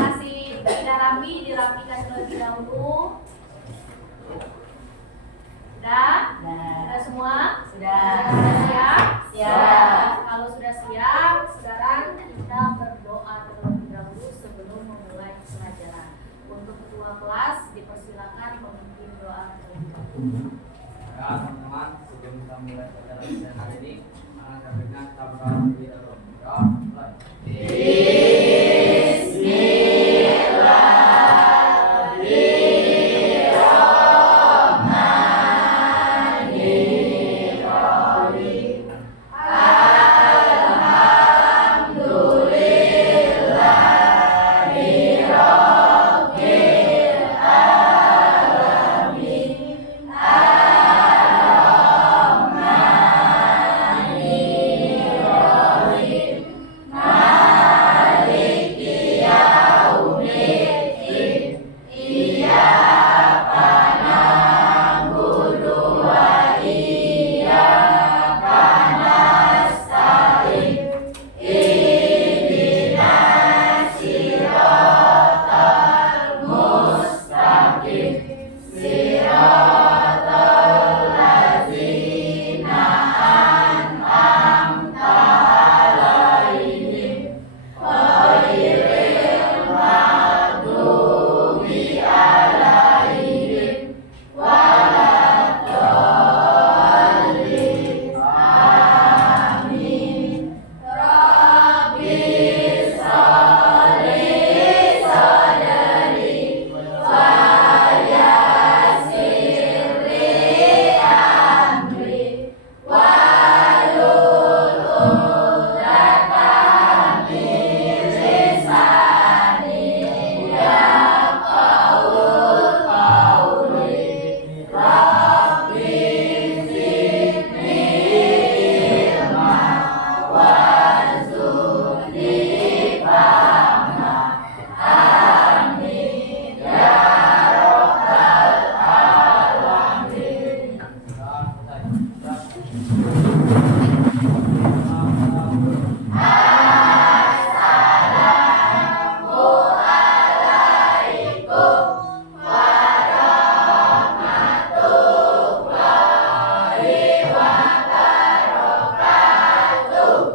masih tidak rapi, dirapikan terlebih dahulu. Sudah? Sudah semua? Sudah. Sudah siap? Siap. Kalau sudah siap, sekarang kita berdoa terlebih dahulu sebelum memulai pelajaran. Untuk ketua kelas dipersilakan memimpin doa terlebih dahulu. Ya, teman-teman, sebelum kita mulai pelajaran hari ini, kita berikan kita berdoa dulu. Ya, mulai.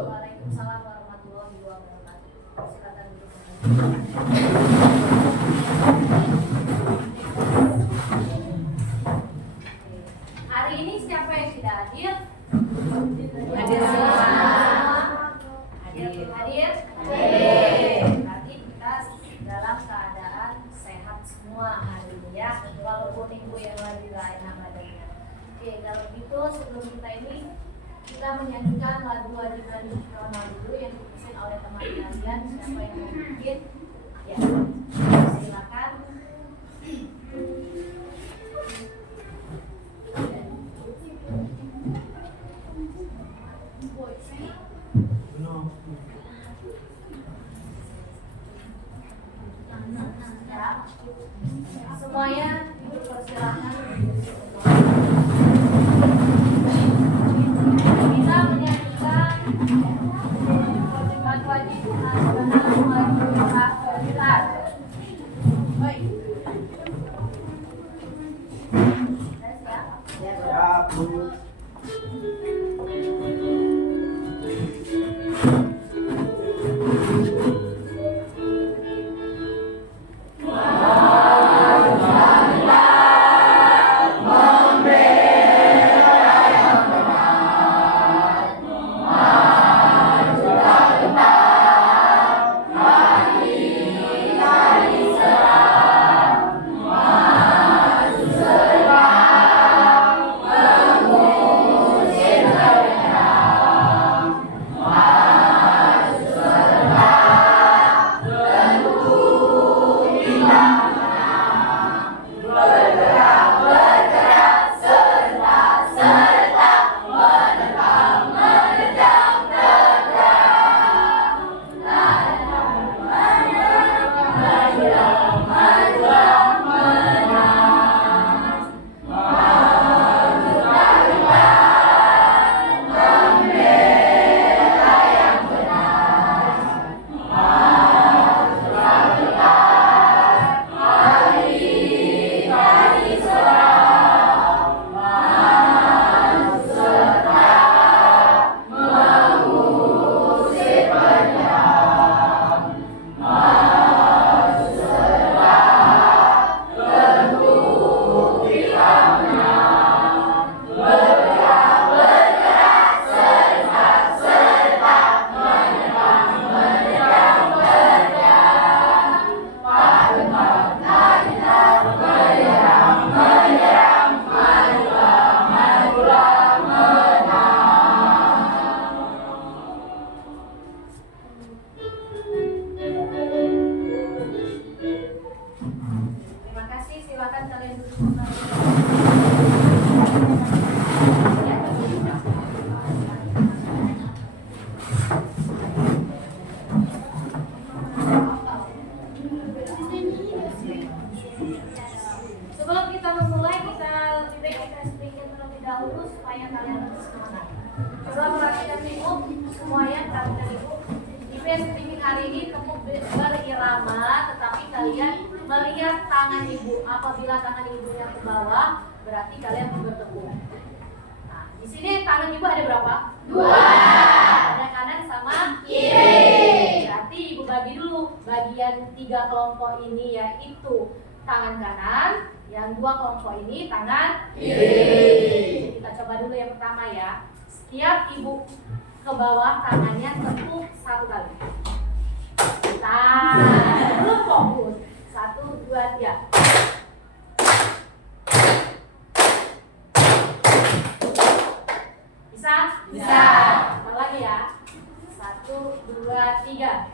Waalaikumsalam warahmatullahi wabarakatuh. Silakan duduk. Hari ini siapa yang tidak hadir? Hadir semua. Hadir. Hadir. Berarti kita dalam keadaan sehat semua hari ini ya, walaupun ibu yang lagi gak enak badannya. Oke, kalau gitu sebelum kita ini kita menyanyikan lagu Wajiban Nasional dulu yang dipimpin oleh teman kalian. Siapa yang mau bikin? Ya, silakan. Ya, semuanya dipersilakan. Kita menyanyikan wajib nasional wajib kita. Baik. Sudah siap? Siap, Bu. Maju Sebelum kita memulai, kita lebih baik kita sedikit terlebih dahulu supaya kalian lebih semangat. Coba perhatikan ibu, semuanya perhatikan ibu. Di speaking hari ini kamu berirama, tetapi kalian melihat tangan ibu. Apabila tangan ibunya ke bawah, berarti kalian bertepuk. Nah, di sini tangan ibu ada berapa? 2. Ada kanan sama kiri. Berarti ibu bagi dulu bagian 3 kelompok ini, yaitu tangan kanan, yang 2 kelompok ini tangan kiri. Kita coba dulu yang pertama ya. Setiap ibu ke bawah tangannya tepuk 1 kali. Belum fokus. 1, 2, 3. Bisa? Bisa. Coba lagi ya. 1, 2, 3.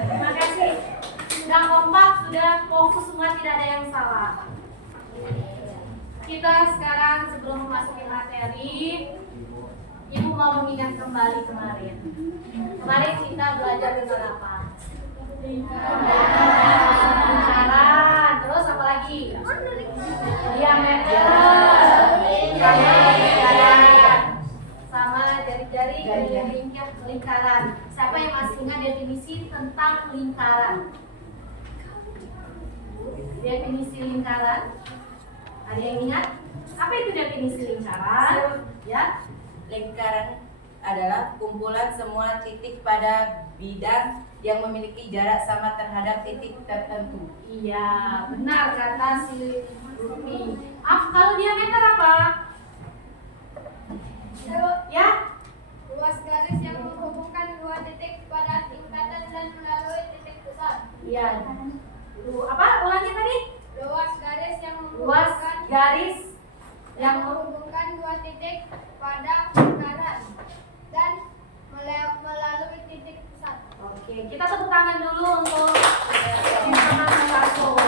Terima kasih. Sudah kompak, sudah fokus semua, tidak ada yang salah. Kita sekarang sebelum memasuki materi, Ibu mau mengingat kembali kemarin. Kemarin kita belajar tentang apa? Lingkaran. Terus apa lagi? Diameter. Sama jari-jari lingkaran. Siapa yang masih ingat definisi tentang lingkaran? Definisi lingkaran. Ada yang ingat? Apa itu definisi lingkaran? Ya. Lingkaran adalah kumpulan semua titik pada bidang yang memiliki jarak sama terhadap titik tertentu. Iya, benar kata si Rupi. Kalau diameter apa? Ya? Luas garis yang menghubungkan 2 titik pada tingkatan dan melalui titik pusat. Iya. Apa? Ulangi tadi? Luas garis yang Luas garis yang menghubungkan 2 titik pada lingkaran dan melalui titik pusat. Oke, kita tepuk tangan dulu untuk teman Marco.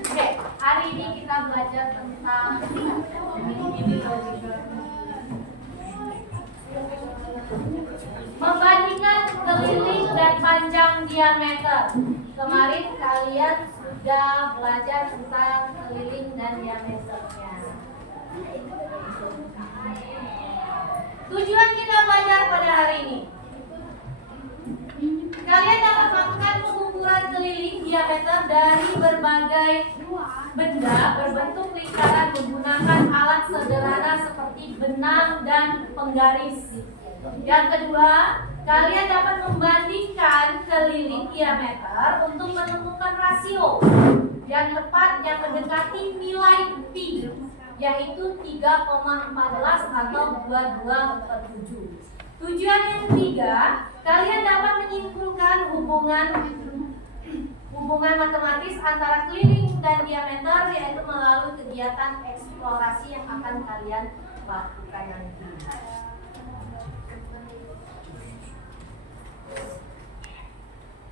Oke, hari ini kita belajar tentang membandingkan keliling dan panjang diameter. Kemarin kalian sudah belajar tentang keliling dan diameternya. Tujuan kita belajar pada hari ini, kalian dapat melakukan pengukuran keliling diameter dari berbagai benda berbentuk lingkaran menggunakan alat sederhana seperti benang dan penggaris. Yang kedua, kalian dapat membandingkan keliling diameter untuk menemukan rasio yang tepat yang mendekati nilai pi, yaitu 3,14 atau 22/7. Tujuan yang ketiga, kalian dapat menyimpulkan hubungan matematis antara keliling dan diameter, yaitu melalui kegiatan eksplorasi yang akan kalian lakukan nanti.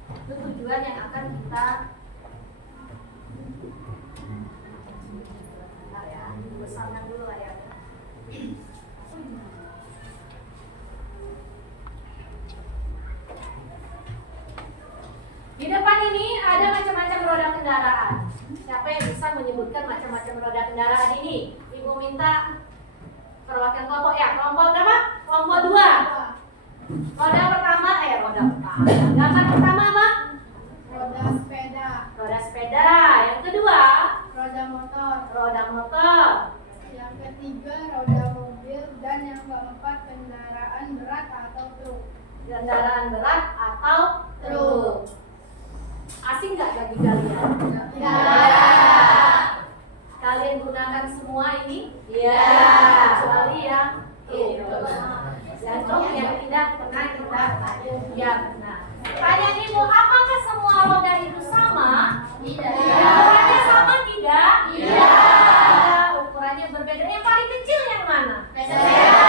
Itu tujuan yang akan kita besarkan dulu layarnya. Di depan ini ada macam-macam roda kendaraan. Siapa yang bisa menyebutkan macam-macam roda kendaraan ini? Ibu minta perwakilan kelompok ya. Kelompok berapa? Kelompok 2. Roda pertama, roda pertama. Gambar pertama apa? Roda sepeda. Roda sepeda. Yang kedua, Roda motor. roda motor. Yang ketiga roda mobil dan yang keempat kendaraan berat atau truk. Kendaraan berat atau truk. Asing nggak bagi kalian? Ya. Kalian gunakan semua ini? Iya. Kecuali yang itu. Dan truk yang tidak pernah kita ya benar. Pertanyaan ibu, apakah semua roda itu sama? Tidak. Ukurannya sama tidak? Tidak. Ukurannya berbeda. Yang paling kecil yang mana? Sepeda.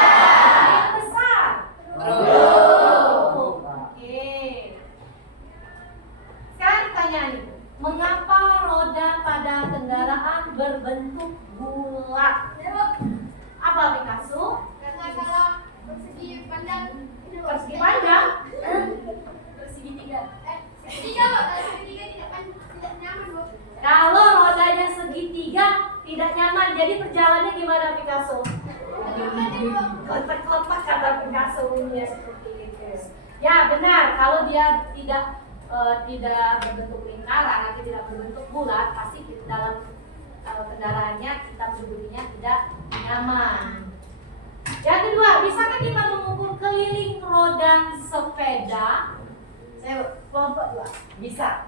Yang besar? Truk. Oke. berbentuk bulat. Apa Picasso? Karena kalau persegi panjang Persegi panjang? persegi tiga. Segitiga Pak, kalau segitiga tidak nyaman Bu. Kalau rodanya segitiga tidak nyaman, jadi perjalanannya gimana Picasso? Letak-letak kata Picasso nya seperti itu. Ya benar, kalau dia tidak berbentuk lingkaran atau tidak berbentuk bulat, pasti dalam kendaraannya kita mengemudinya tidak nyaman. Yang kedua, bisakah kita mengukur keliling roda sepeda? Saya kelompok dua. Bisa.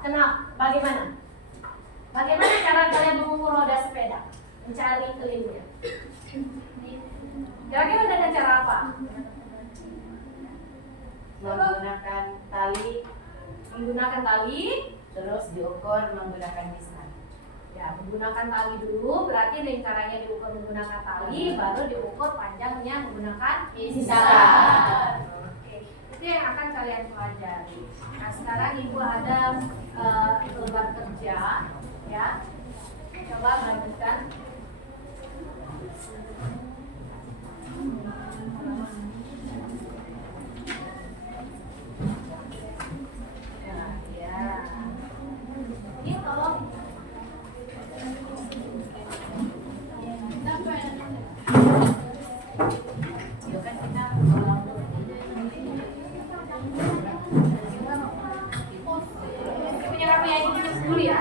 Kenapa? Bagaimana? Bagaimana cara kalian mengukur roda sepeda? Mencari kelilingnya. Kira-kira dengan cara apa? Menggunakan tali, terus diukur menggunakan misal. ya menggunakan tali dulu, berarti lingkarannya diukur menggunakan tali, baru diukur panjangnya menggunakan misal. Oke, itu yang akan kalian pelajari. Nah sekarang ibu ada lembar kerja, ya. Coba lanjutkan. Ini tolong. Itu kan kita Punya kartu yang dulu ya.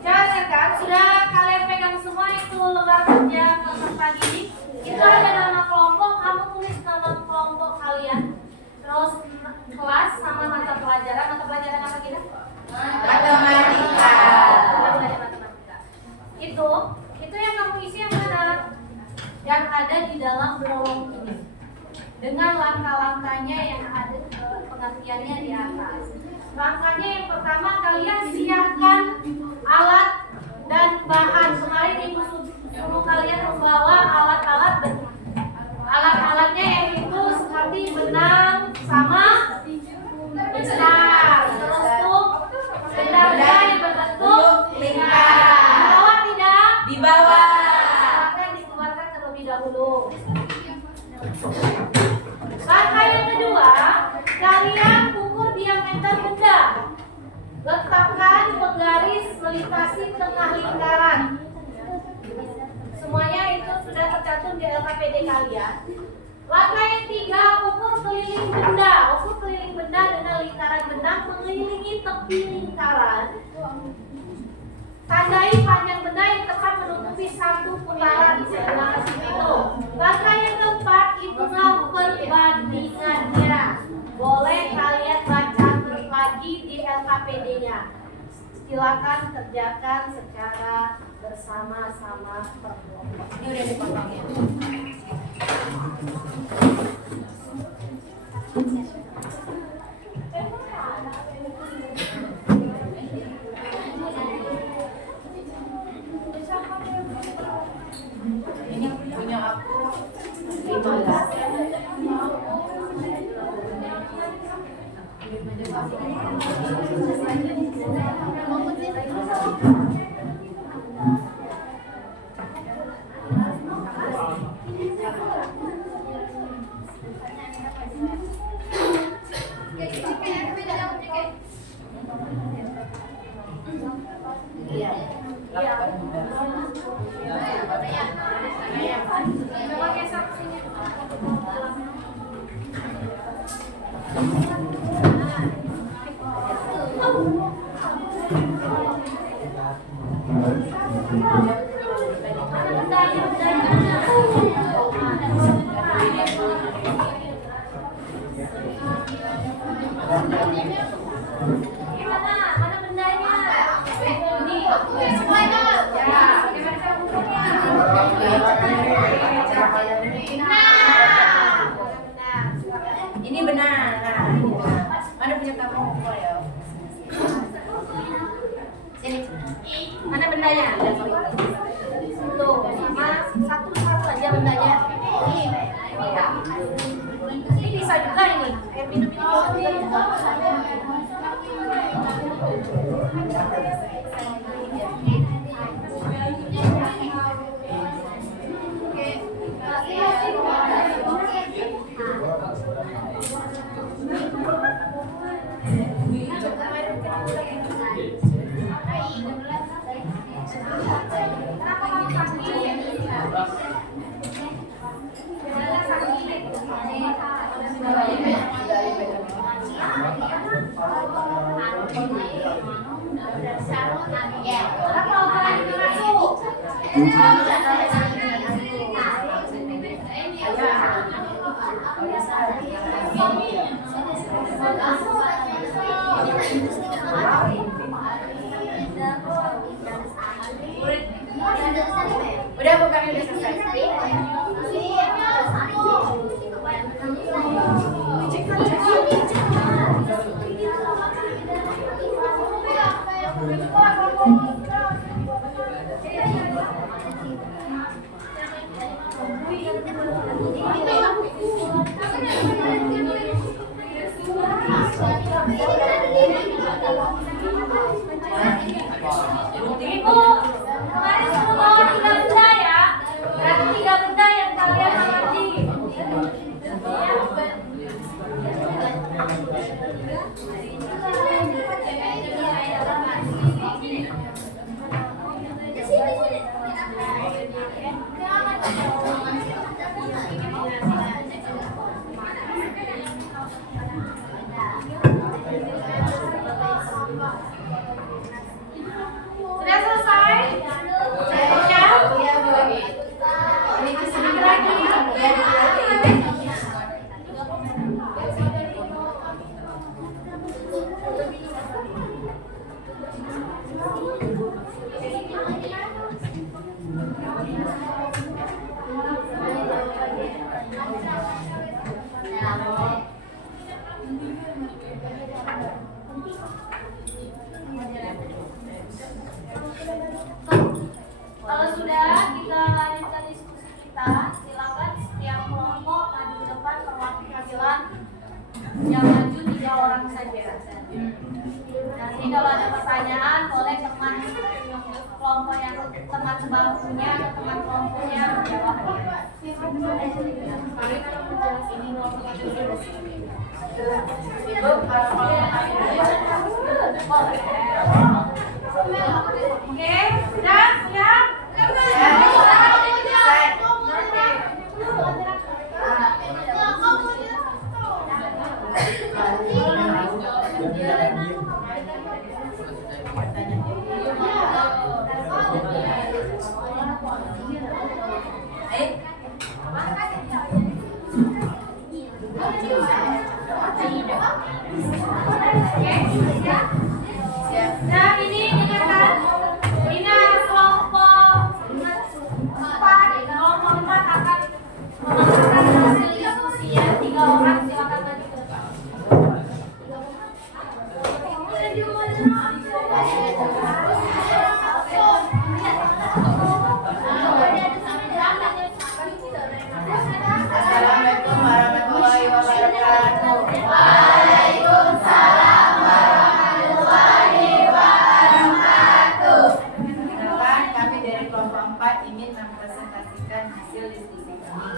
Jangan kan, sudah kalian pegang semua itu lembar kerja peserta didik. Itu ada nama kelompok, kamu tulis nama kelompok kalian. Terus kelas sama mata pelajaran apa kita? matematika. Matematika. Itu yang kamu isi yang mana? Yang ada di dalam berolong ini. Dengan langkah-langkahnya yang ada pengertiannya di atas. Langkahnya yang pertama, kalian siapkan alat dan bahan. Kemarin ibu suruh kalian membawa alat-alatnya yaitu seperti benang sama besar. Terus tuh benda-benda yang berbentuk lingkar. Dibawa tidak? Di bawah. Silakan dikeluarkan terlebih dahulu. Langkah yang kedua, kalian ukur diameter benda. Letakkan penggaris melintasi tengah lingkaran. Semuanya itu sudah tercantum di LKPD kalian. Langkah yang tiga, ukur keliling benda. Ukur keliling benda dengan lingkaran benang mengelilingi tepi lingkaran. Tandai panjang benda yang tepat menutupi satu putaran sebelah situ. Langkah yang keempat, hitunglah perbandingannya. Boleh kalian baca lagi di LKPD-nya. Silakan kerjakan secara bersama-sama per kelompok. Ini udah dipotong ya. Ini punya aku 15. Iya. Mana bendanya? Ini. Semuanya. Ya, gimana cara ukurnya? Ini benar. Nah, ini benar. Mana punya kamu ukur ya? Sini. Mana bendanya? Tuh, sama satu aja bendanya. Ini bisa juga ini. Minum ini. Udah Bu, kami udah selesai. Ibu, kemarin semua 3 benda ya. Berarti 3 benda yang kalian mengerti. Sudah selesai? Siap? Iya Bu. Ini sedikit lagi. Ya, Kalau sudah, kita lanjutkan diskusi kita. Silakan setiap kelompok maju ke depan perwakilan yang maju 3 orang saja. Nanti kalau ada pertanyaan, boleh teman kelompok yang teman sebangkunya atau teman kelompoknya menjawab. Bu, kalau Oke, sudah siap? Nah, ini dengarkan. Ini kelompok 4 akan mengatakan hasil diskusinya. 3 orang silakan maju ke depan. Assalamualaikum warahmatullahi wabarakatuh. Perkenalkan, kami dari kelompok 4 ingin mempresentasikan hasil diskusi kami.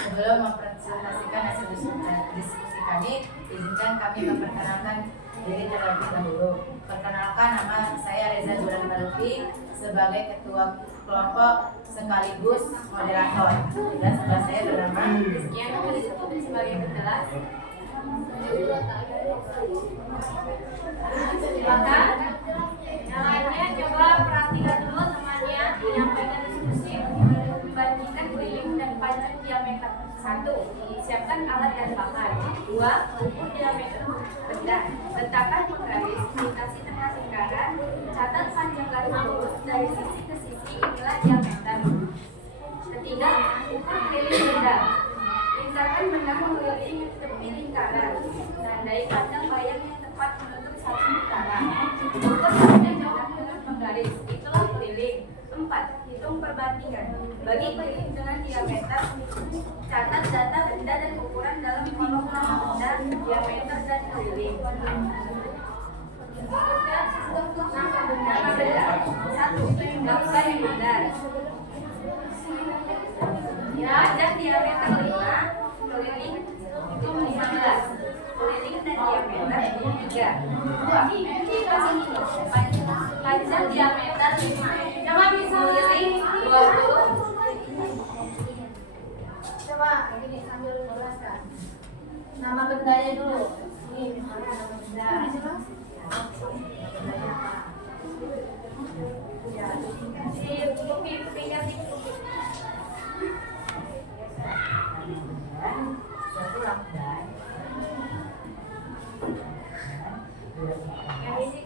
Sebelum mempresentasikan hasil diskusi kami, izinkan kami memperkenalkan diri terlebih dahulu. Perkenalkan, nama saya Reza Duran Barufi sebagai ketua kelompok sekaligus moderator, dan sebelah saya bernama Sekian dari sebagai penjelas. Silakan. Yang lainnya coba perhatikan dulu temannya menyampaikan diskusi, membandingkan keliling dan panjang diameter. 1. Siapkan alat dan bahan. 2. Ukur diameter benda. Letakkan penggaris, melintasi tengah lingkaran. Catat panjang garis lurus dari sisi ke sisi, inilah diameter. 3. Ukur keliling benda. Lingkarkan benda mengelilingi tepi lingkaran. Tandai panjang bayang yang tepat menutup satu lingkaran. Ukur panjang jauh dengan penggaris, itulah keliling. 4. Hitung perbandingan. Bagi keliling dengan diameter, catat data benda dan ukuran dalam kolom nama benda panjang diameter 5. Coba bisa pilih 20. Coba ini sambil jelaskan. Nama bendanya dulu. Ini misalnya nama benda. Ya, ditutupin kupingnya ditutup. Satu lakban. Yang ini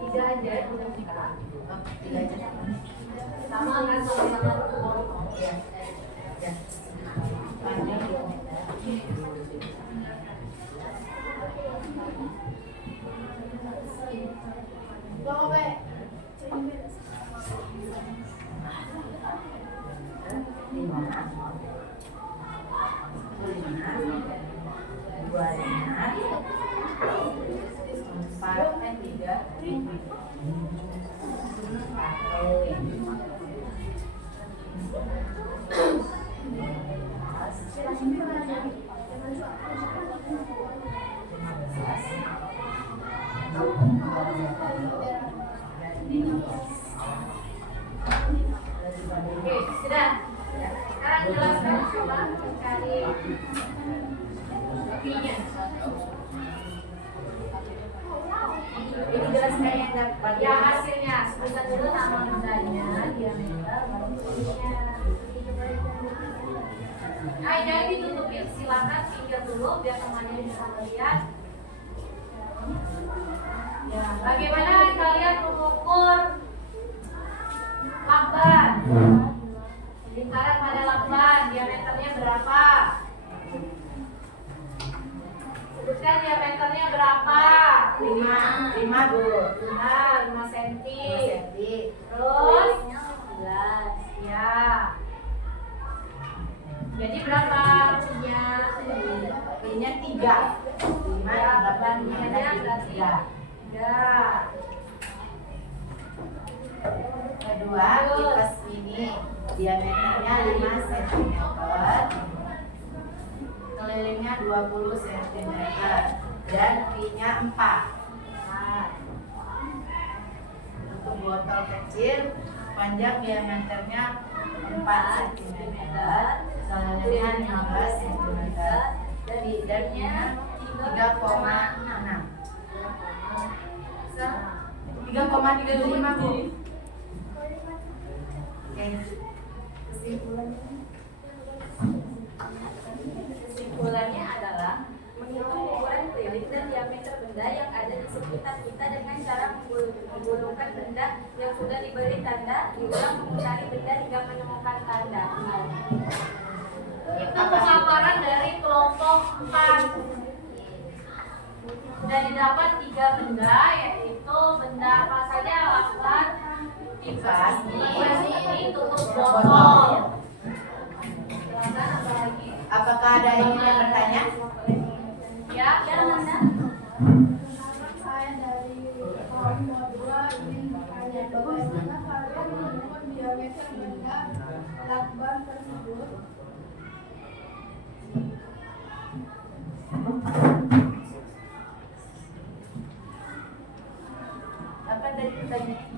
tiga aja ya, Tiga aja. sama kan sama-sama. Ya. Ya. Panjang 2 meter. Oke, sudah. Sekarang jelaskan coba cari lebihnya. Ini jelaskan yang dapat. Ya hasilnya, sebutkan dulu nama bendanya, diameter, baru tulisnya. Nah, jangan ditutupin, silakan pinggir dulu biar temannya bisa melihat. Ya, bagaimana kalian mengukur lakban? Lingkaran pada lakban, diameternya berapa? Sebutkan diameternya berapa? 5 Bu. 5 cm. 5 cm. Terus 11. Ya. Jadi berapa punya? Ininya 3. 5 Ya, 8 bandingannya berarti 3. 3. Kedua, kipas ini diameternya 5 cm. Kelilingnya 20 cm dan V-nya 4. Untuk botol kecil, panjang diameternya 4 cm, kelilingnya 15 cm, dan lidarnya 3,6. 3,35 Bu. Oke. Kesimpulannya adalah menghitung ukuran keliling dan diameter benda yang ada di sekitar kita dengan cara menggulungkan benda yang sudah diberi tanda, diulang memutari benda hingga menemukan tanda. Itu pemaparan dari kelompok 4. Sudah didapat 3 benda, yaitu benda apa saja? Lakban, kipas ini, tutup botol. Silakan apa lagi? Apakah ada yang ingin bertanya? Ya, mana? Saya dari kelompok 2 ingin bertanya bagaimana kalian mengukur diameter benda lakban tersebut? Apa dari pertanyaan?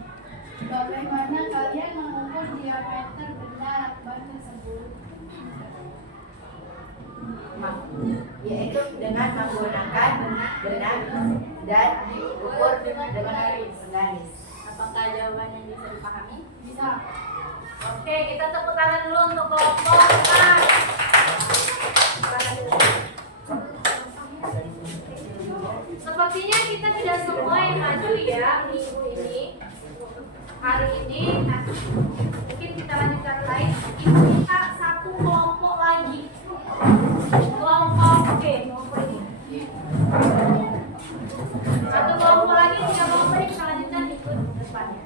Bagaimana kalian mengukur diameter benda lakban tersebut? Yaitu dengan menggunakan benang dan diukur dengan penggaris. Apakah jawabannya bisa dipahami? Bisa. Oke, kita tepuk tangan dulu untuk kelompok 4. Sepertinya kita tidak semua yang maju ya minggu ini. Hari ini, mungkin kita lanjutkan lain. Ibu kita satu kelompok lagi. Kelompok B. Satu kelompok lagi, 3 kelompok ini kita lanjutkan ikut depannya.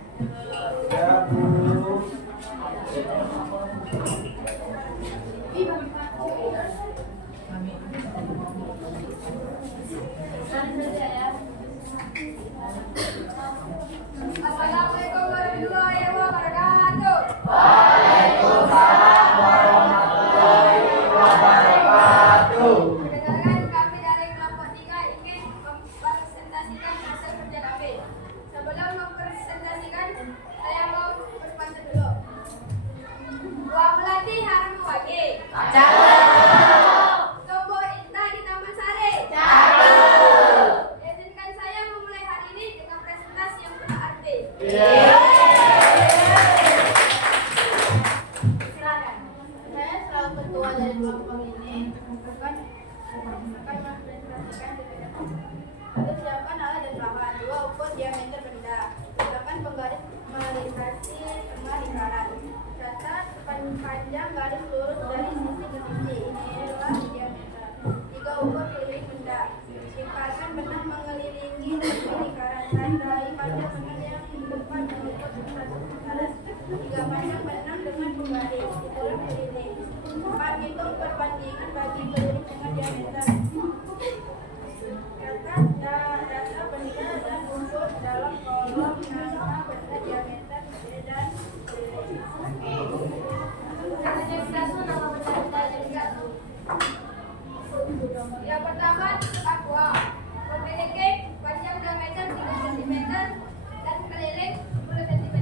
saja ya. Assalamualaikum warahmatullahi wabarakatuh. Waalaikumsalam warahmatullahi wabarakatuh. Perkenalkan, kami dari kelompok 3 ingin mempresentasikan hasil kerja kami. Sebelum mempresentasikan, saya mau berpantun dulu. Buah melati harum wangi. Tumbuh indah di Taman Sari. Izinkan saya memulai hari ini dengan presentasi yang berarti. Silakan. Saya selalu ketua dari kelompok ini akan mempresentasikan DPR. Satu, siapkan alat dan bahan. 2, ukur diameter benda. Silakan penggaris melintasi tengah lingkaran. Catat panjang garis lurus dari sisi ke sisi. Inilah diameter. 3, ukur keliling benda. Lingkarkan benang mengelilingi lingkaran. Tandai panjang benang yang depan menutup satu lingkaran. 3, panjang benang dengan penggaris. Itulah keliling. 4, hitung perbandingan bagi keliling dengan diameter. Catat data benda dan unsur dalam kolom nama benda diameter dan keliling. Yang pertama, aqua. Memiliki panjang diameter 3 cm dan keliling 10 cm.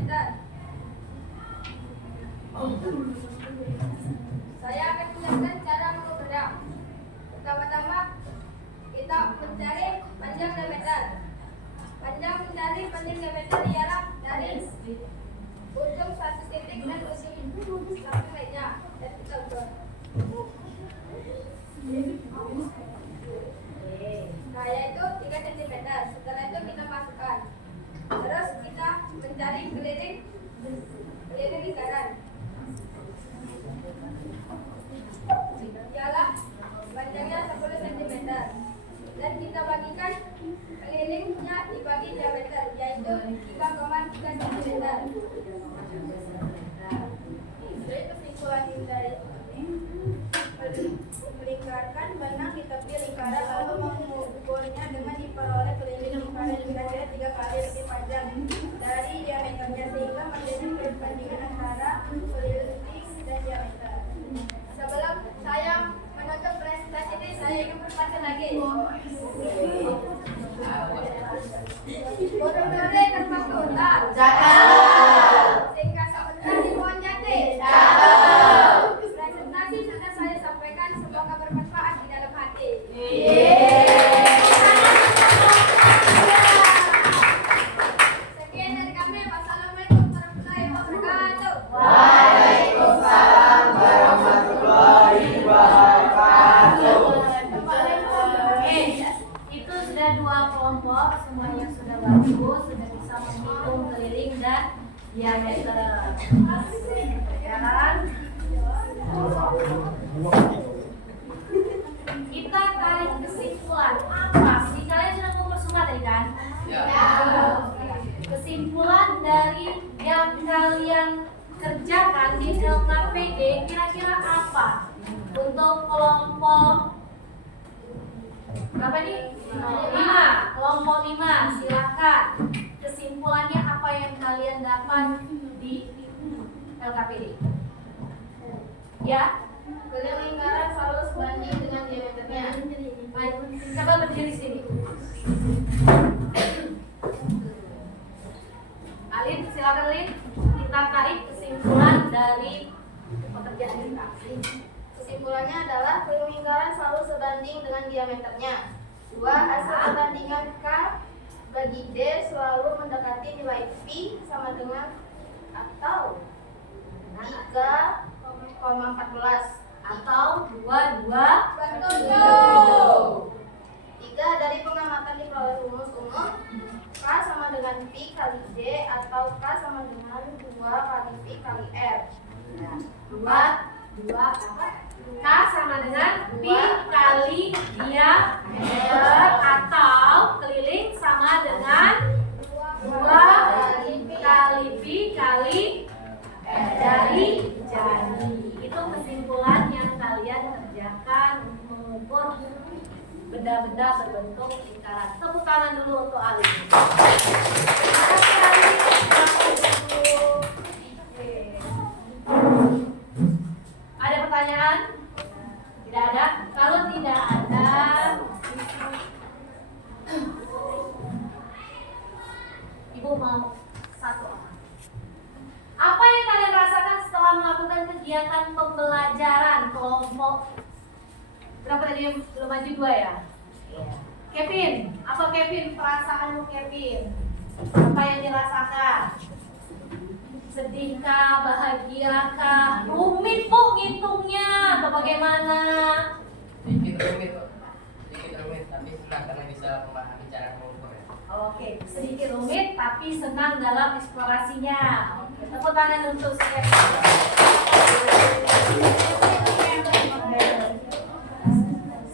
Saya akan menjelaskan cara mengukurnya. Pertama-tama, kita mencari panjang diameter. Mencari panjang diameter ialah dari ujung satu titik dan ujung samping lainnya. Dan kita ukur. Nah, yaitu 3 cm. Setelah itu kita masukkan. Terus kita mencari keliling lingkaran. Ialah panjangnya 10 cm. Dan kita bagikan kelilingnya dibagi diameter, yaitu 3,3 cm. Jadi kesimpulan dari ini, melingkarkan benang di tepi lingkaran lalu mengukurnya dengan diperoleh keliling lingkaran kira-kira 3 kali lebih panjang dari diameternya sehingga menjadi perbandingan antara keliling dan diameter. Sebelum saya menutup presentasi ini, saya ingin berpantun lagi. Burung duri terbang ke hutan. Sehingga sebentar di pohon jati. Presentasi sudah saya sampaikan, semoga bermanfaat di dalam hati. Sekian dari kami. Wassalamualaikum warahmatullahi wabarakatuh. Waalaikumsalam warahmatullahi wabarakatuh. Itu sudah 2 kelompok, semuanya sudah bagus, sudah bisa menghitung keliling dan diameter. Ya kan? Kita tarik kesimpulan apa sih? Kalian sudah ngumpul semua tadi kan? Kesimpulan dari yang kalian kerjakan di LKPD kira-kira apa? Untuk kelompok berapa nih? 5. Kelompok 5, silakan. Kesimpulannya apa yang kalian dapat di LKPD? Ya? Keliling lingkaran selalu sebanding dengan diameternya. Baik, coba berdiri sini. Alin, silakan Lin. Kita tarik kesimpulan dari pekerjaan kita. Kesimpulannya adalah keliling lingkaran selalu sebanding dengan diameternya. 2, hasil perbandingan K bagi D selalu mendekati nilai Pi sama dengan atau 3,14 Atau 22. Betul. 3, dari pengamatan diperoleh rumus umum K sama dengan Pi kali D atau K sama dengan 2 kali Pi kali R. 2 apa? K sama dengan Pi kali diameter atau keliling sama dengan 2 kali Pi kali dari jari. Itu kesimpulan yang kalian kerjakan mengukur benda-benda berbentuk lingkaran. Tepuk tangan dulu untuk Ali. Terima kasih Ali. Oke. Ada pertanyaan? Tidak ada? Kalau tidak ada, Ibu mau satu orang. Apa yang kalian rasakan setelah melakukan kegiatan pembelajaran kelompok? Berapa tadi belum maju 2 ya? Kevin, apa Kevin perasaanmu Kevin? Apa yang dirasakan? Sedihkah, bahagiakah, rumit bu ngitungnya atau bagaimana? Sedikit rumit kok. Sedikit rumit, tapi senang karena bisa memahami cara mengukur ya. Oke, sedikit rumit tapi senang dalam eksplorasinya. Oke, tepuk tangan untuk saya.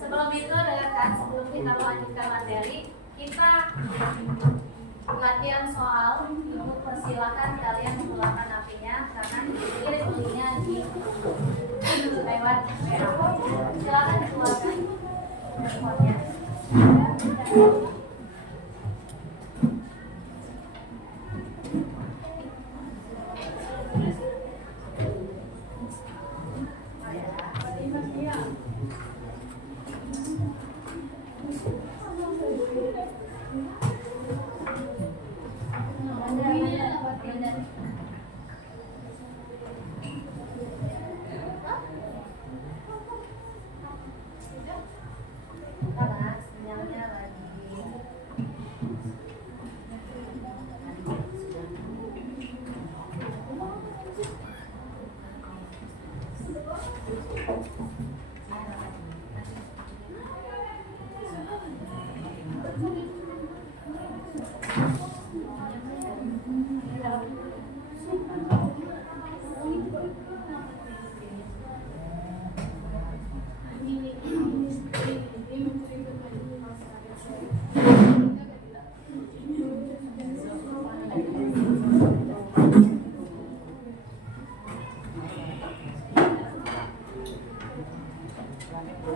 Sebelum itu sebelum kita melanjutkan materi, kita latihan soal. Ibu persilakan kalian menggunakan HP-nya karena kirim linknya di lewat WA. Silakan keluarkan handphonenya.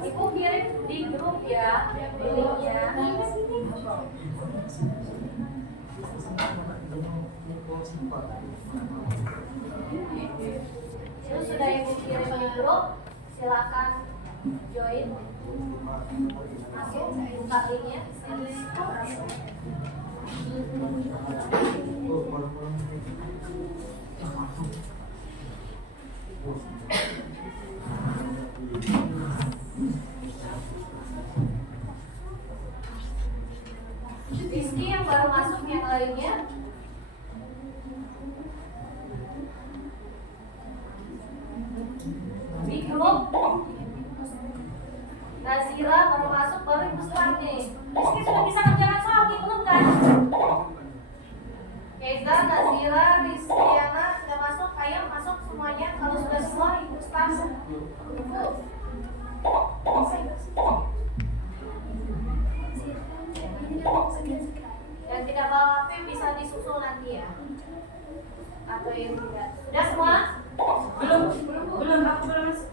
Ibu kirim di grup ya, linknya. Itu sudah ibu kirim di grup, silakan join. Masuk, buka linknya. Rizky yang baru masuk, yang lainnya. Di grup Nazira baru masuk, baru ibu start nih. Rizky sudah bisa kerjakan soal nih, belum kan? Keza, Nazira, Rizkyana sudah masuk, ayo masuk semuanya. Kalau sudah semua ibu start. Yang tidak bawa HP bisa disusul nanti ya. Atau yang tidak. Sudah semua? Belum, aku belum masuk.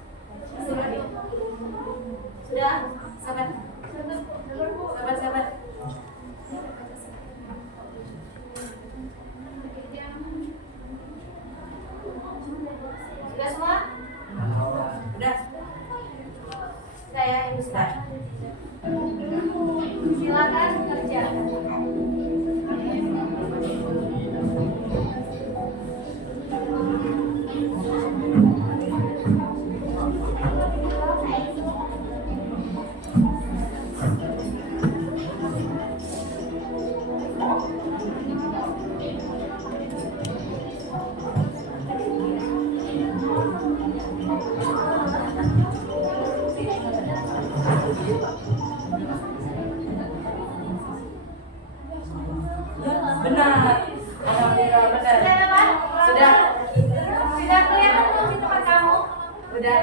Sudah? Sabar. Sudah semua? Udah. Sudah ya, ibu start. Silakan kerja. Benar. Alhamdulillah benar. Sudah ya, Pak? Sudah. Sudah kelihatan belum di tempat kamu? Udah.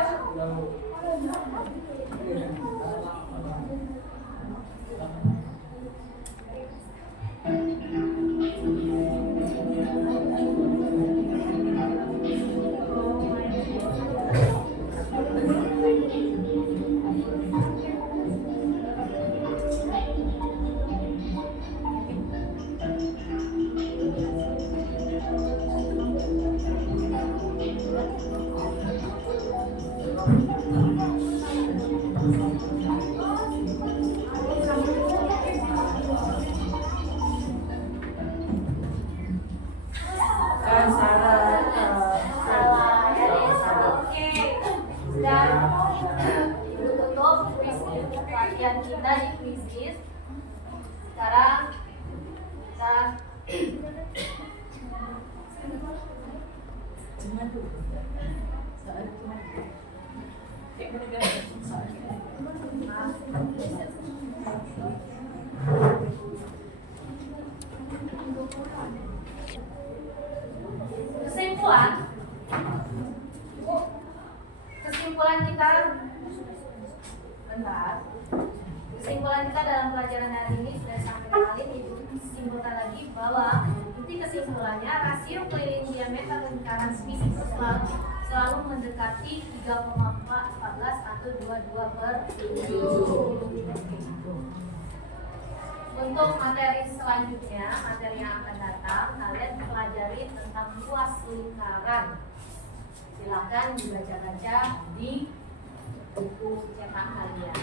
kata lagi bahwa inti kesimpulannya rasio keliling diameter lingkaran spesies itu selalu mendekati 3,14 atau 22/7. Untuk materi selanjutnya, materi yang akan datang, kalian pelajari tentang luas lingkaran. Silakan dibaca-baca di buku cetak kalian.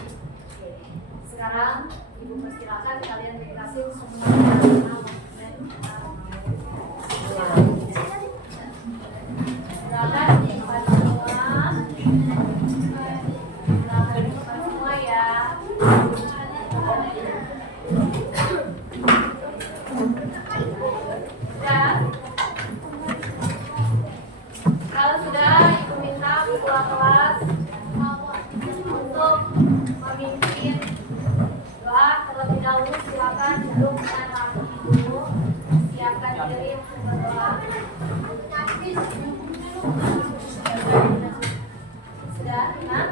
Oke. Sekarang Ibu persilakan kalian jelasin semua nama dan silakan kepada semua. Silakan kepada semua ya. Kalau sudah, Ibu minta ketua kelas untuk memimpin doa terlebih dahulu. Silakan duduk dengan rapi dulu. Siapkan diri untuk berdoa. Sudah, nah?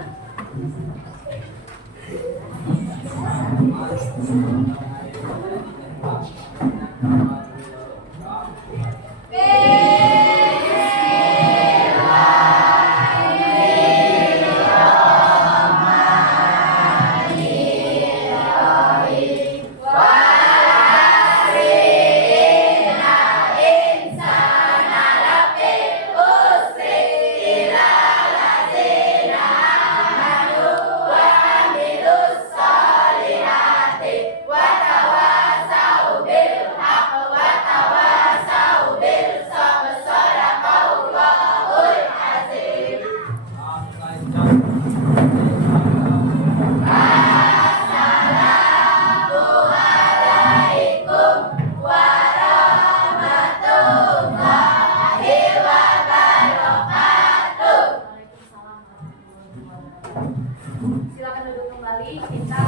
Silakan duduk kembali. Kita